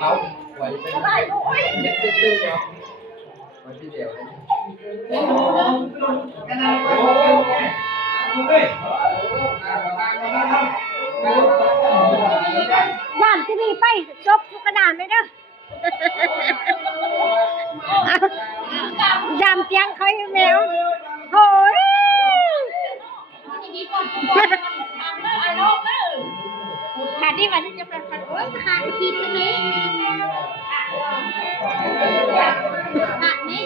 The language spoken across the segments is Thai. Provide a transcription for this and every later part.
เอาไว้เป็นเด็กตื้อเนาะวันที่เดียวย่านที่นี่ไปจบทุกกระดานเลยเด้อยามเตียงเขาแมวโอ้ยขาดที่วันจะเป็นคนโอ้ยขาดขีดตรงนี้ขาดนี้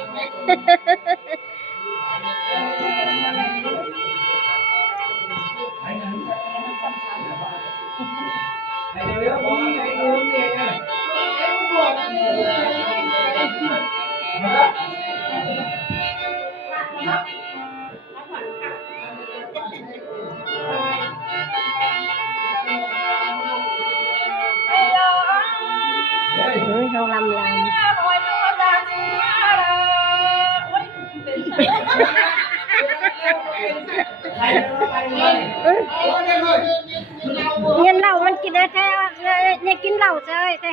เขาลำเงินเหล้ามันกินได้แท้เนี่ยกินเหล้าเฉยแท้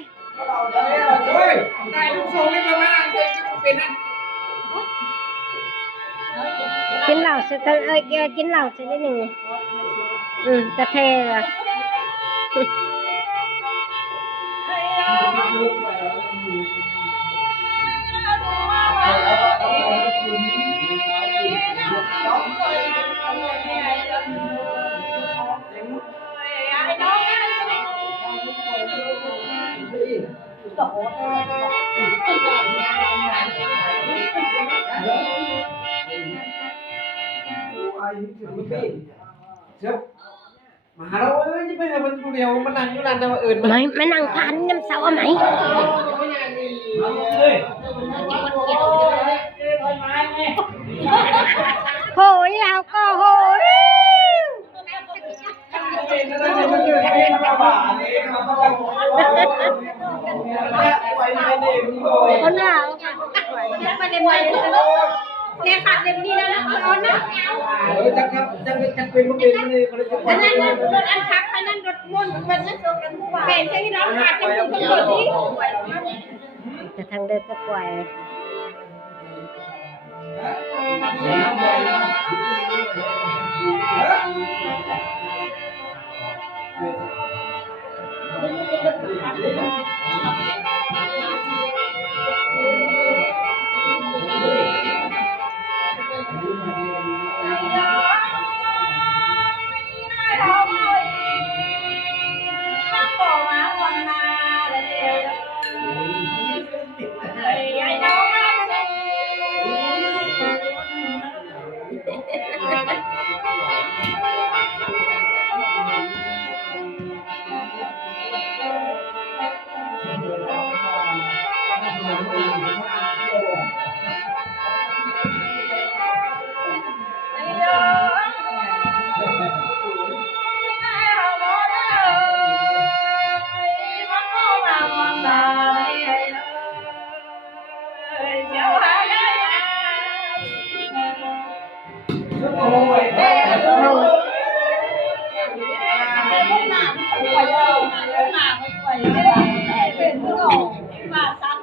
ได้ลูกทรงนี่ประมาณเป็นนั่นกินเหล้าเฉยกินเหล้าเฉยนิดหนึ่งจะเทเลยมาเราจะไปมันเดียวมันนั่งอยู่นั่นแต่ว่าอื่นไม่นั่งทานน้ำเสาไหมโหยเราก็โหยคนเราไปเล่นไปเนี่ยขาดเล่นดีแล้วนะคนนะจะเป็นมันเป็นเลยอันนั้นรถอันคักอันนั้นรถมุ่นมันนั่นเป็นที่เราขาดเป็นคนทั้งหมดที่แต่ทางเดินก็กวาย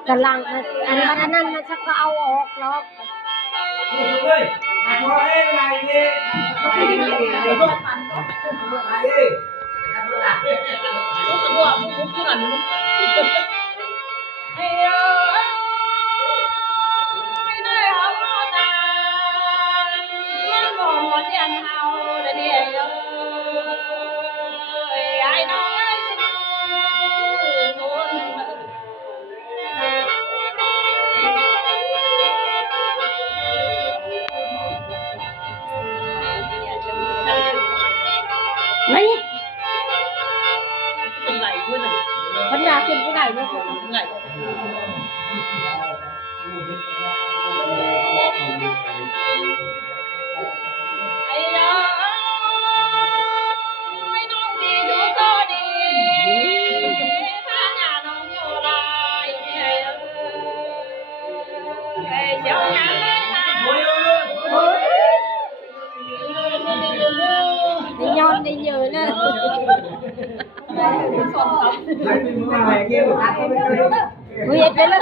กำลังอันนั้นมันจะก็เอาออกหรอกไม่เป็นไรด้วยนะพันยาขึ้นไม่ได้ด้วยเป็นไรยอด con đi nhờ nữa Lấy đi mua hàng kêu. Nguy hiểm đến lắm